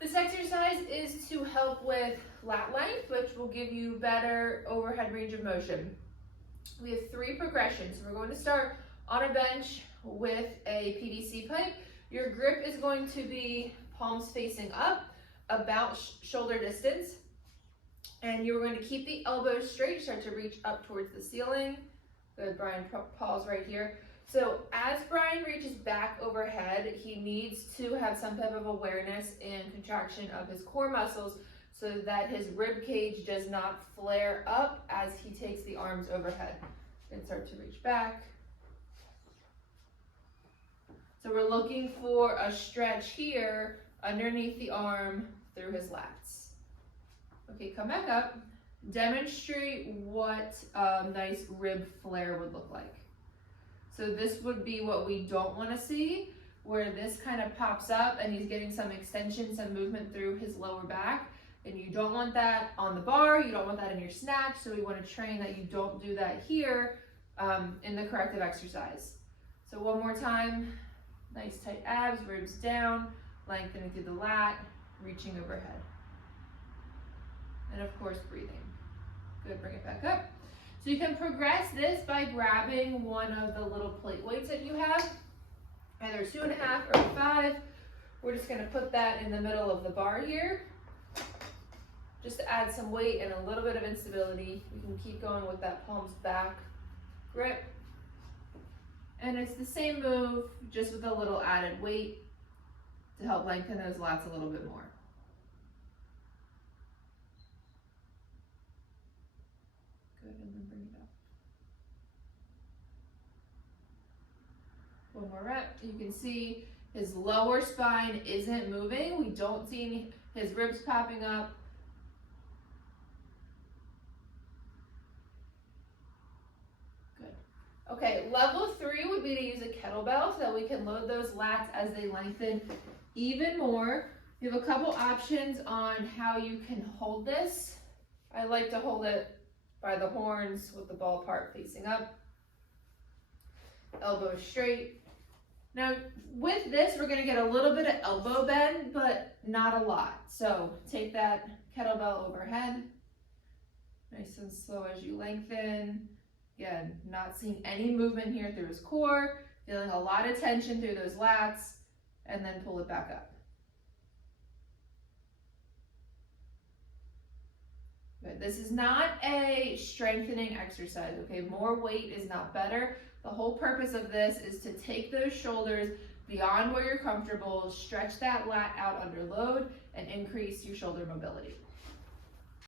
This exercise is to help with lat length, which will give you better overhead range of motion. We have 3 progressions. We're going to start on a bench with a PVC pipe. Your grip is going to be palms facing up, about shoulder distance. And you're going to keep the elbows straight, start to reach up towards the ceiling. Good, Brian, pause right here. So as Brian reaches back overhead, he needs to have some type of awareness and contraction of his core muscles so that his rib cage does not flare up as he takes the arms overhead. And start to reach back. So we're looking for a stretch here underneath the arm through his lats. Okay, come back up. Demonstrate what a nice rib flare would look like. So this would be what we don't want to see, where this kind of pops up and he's getting some extension, some movement through his lower back. And you don't want that on the bar, you don't want that in your snatch, so we want to train that you don't do that here in the corrective exercise. So one more time, nice tight abs, ribs down, lengthening through the lat, reaching overhead. And of course, breathing. Good, bring it back up. So you can progress this by grabbing one of the little plate weights that you have, either 2.5 or 5. We're just gonna put that in the middle of the bar here, just to add some weight and a little bit of instability. We can keep going with that palms back grip. And it's the same move, just with a little added weight to help lengthen those lats a little bit more. Good, and then bring it up. One more rep. You can see his lower spine isn't moving. We don't see his ribs popping up. Okay, level 3 would be to use a kettlebell so that we can load those lats as they lengthen even more. We have a couple options on how you can hold this. I like to hold it by the horns with the ball part facing up. Elbows straight. Now with this, we're gonna get a little bit of elbow bend, but not a lot. So take that kettlebell overhead, nice and slow as you lengthen. Again, not seeing any movement here through his core, feeling a lot of tension through those lats, and then pull it back up. Good. This is not a strengthening exercise, okay? More weight is not better. The whole purpose of this is to take those shoulders beyond where you're comfortable, stretch that lat out under load, and increase your shoulder mobility.